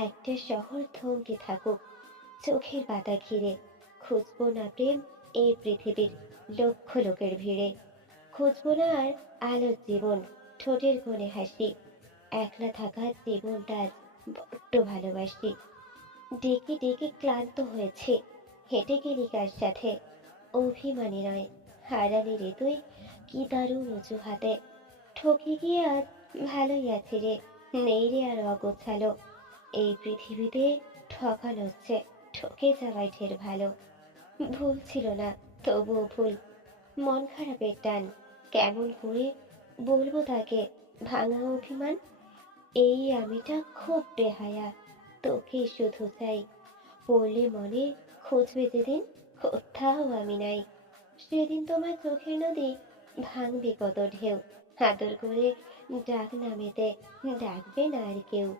একটা শহর থমকে থাকুক চোখের পাতা ঘিরে, খুঁজবো না প্রেম এই পৃথিবীর লক্ষ লোকের ভিড়ে। খুঁজবো না আর আলোর জীবন, ঠোঁটের কোণে হাসি। একলা থাকার জীবনটা আজ বড্ড ভালোবাসি। ডেকে ডেকে ক্লান্ত হয়েছে, হেঁটে গেলি কার সাথে? অভিমানী নয়, হারালি রে তুই কি দারুণ অজুহাতে। ঠকে গিয়ে আজ ভালোই আছি রে, নেই রে আর অগোছালো। এই পৃথিবীতে ঠকানো হচ্ছে, ঠকে যাওয়াই ঢের ভালো। ভুল ছিল না, তবুও ভুল। মন খারাপের টান, কেমন করে বলবো তাকে? ভাঙা অভিমান, এই আমিটা খুব বেহায়া। তোকে শুধু চাই, পড়লে মনে খুঁজবে যেদিন, কোথাও আমি নাই। সেদিন তোমার চোখের নদী ভাঙবে কত ঢেউ। আদর করে ডাক নামেতে, ডাকবে না আর কেউ।